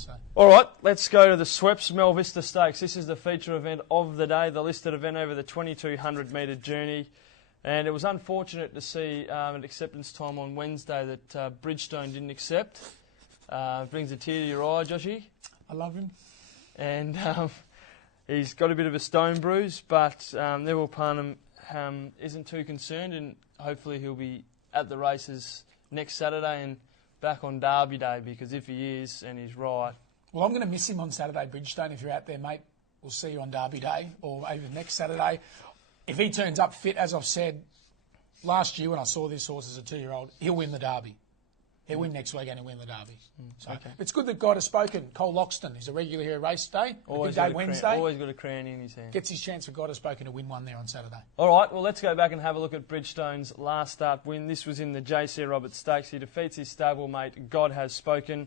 So. All right, let's go to the Sweps Mel Vista Stakes. This is the feature event of the day, the listed event over the 2,200 metre journey. And it was unfortunate to see at acceptance time on Wednesday that Bridgestone didn't accept. Brings a tear to your eye, Joshy. I love him. And he's got a bit of a stone bruise, but Neville Parnham isn't too concerned, and hopefully he'll be at the races next Saturday and back on Derby Day, because if he is and he's right... Well, I'm going to miss him on Saturday, Bridgestone. If you're out there, mate, we'll see you on Derby Day or maybe next Saturday. If he turns up fit, as I've said, last year when I saw this horse as a 2-year-old, he'll win the Derby. He'll win next week and he'll win the Derby. So okay. It's good that God has spoken. Cole Loxton is a regular here at race day. Always big day Wednesday. Always got a crown in his hand. Gets his chance for God has spoken to win one there on Saturday. All right, well, let's go back and have a look at Bridgestone's last start win. This was in the JC Roberts Stakes. He defeats his stablemate, God Has Spoken.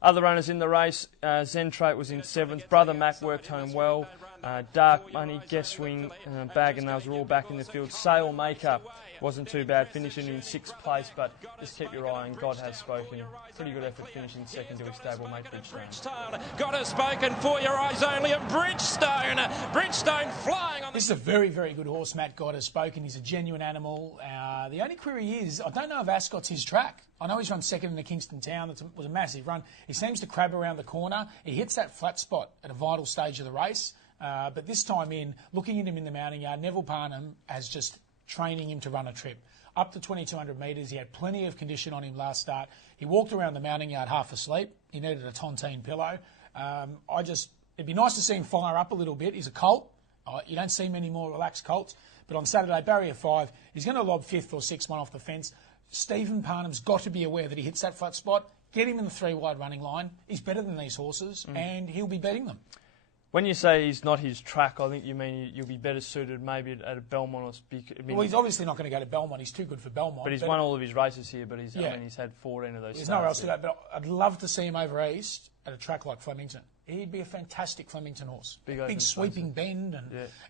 Other runners in the race, Zentrate was in 7th. Brother Mac worked home well. Dark Money, Guesswing, Bag and Nails were all back in the field. Sail Maker wasn't too bad, finishing in 6th place, but just keep your eye on God Has Spoken. Pretty good effort finishing second to his stablemate Bridgestone. God Has Spoken, for your eyes only, and Bridgestone. Bridgestone flying on. This is a very, very good horse, Matt. God Has Spoken. He's a genuine animal. The only query is, I don't know if Ascot's his track. I know he's run second in the Kingston Town. That was a massive run. He seems to crab around the corner. He hits that flat spot at a vital stage of the race. But this time in, looking at him in the mounting yard, Neville Parnham has just training him to run a trip. Up to 2,200 metres, he had plenty of condition on him last start. He walked around the mounting yard half asleep. He needed a tontine pillow. It'd be nice to see him fire up a little bit. He's a colt. You don't see many more relaxed colts. But on Saturday, barrier 5, he's going to lob 5th or 6th one off the fence. Stephen Parnham's got to be aware that he hits that flat spot. Get him in the 3-wide running line. He's better than these horses, and he'll be beating them. When you say he's not his track, I think you mean you'll be better suited maybe at a Belmont or... Well, he's obviously not going to go to Belmont. He's too good for Belmont. But he's won all of his races here, but he's had 14 of those. There's nowhere else to go, but I'd love to see him over east at a track like Flemington. He'd be a fantastic Flemington horse. Big sweeping bend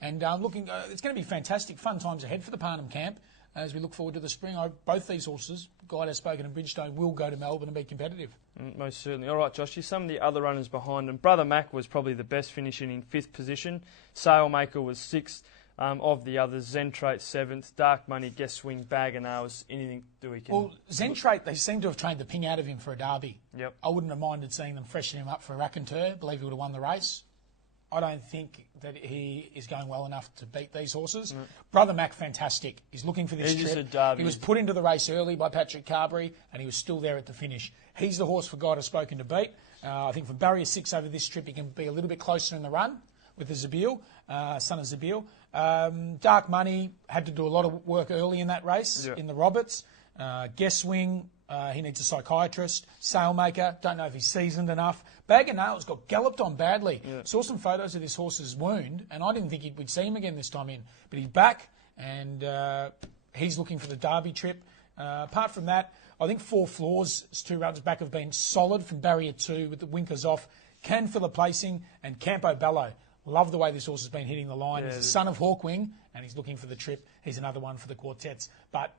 and looking... it's going to be fantastic. Fun times ahead for the Parnham camp as we look forward to the spring. Both these horses, God Has Spoken and Bridgestone, will go to Melbourne and be competitive. Most certainly. All right, Josh, some of the other runners behind him. Brother Mac was probably the best, finishing in 5th position. Sailmaker was 6th. Of the others, Zentrate 7th. Dark Money, Guesswing, Bag and Nails. Anything that we can... Well, Zentrate, they seem to have trained the ping out of him for a derby. Yep. I wouldn't have minded seeing them freshen him up for a raconteur. Believe he would have won the race. I don't think that he is going well enough to beat these horses. Brother Mac, fantastic. He's looking for this trip. He was put into the race early by Patrick Carberry, and he was still there at the finish. He's the horse for God Has Spoken to beat. I think from barrier 6 over this trip, he can be a little bit closer in the run with the Zabil, son of Zabil. Dark Money had to do a lot of work early in that race in the Roberts. Guesswing, he needs a psychiatrist. Sailmaker, don't know if he's seasoned enough. Bag and Nails got galloped on badly. Saw some photos of this horse's wound, and I didn't think we'd see him again this time in. But he's back, and he's looking for the Derby trip. Apart from that, I think 4 Floors, 2 runs back, have been solid from barrier 2 with the winkers off. Can fill a placing, and Campo Bello. Love the way this horse has been hitting the line. He's the son of Hawkwing, and he's looking for the trip. He's another one for the quartets. But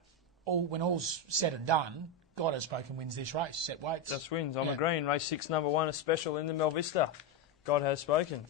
when all's said and done, God Has Spoken wins this race. Set weights. Just wins. I'm agreeing. Race 6, number 1, a special in the Mel Vista. God Has Spoken.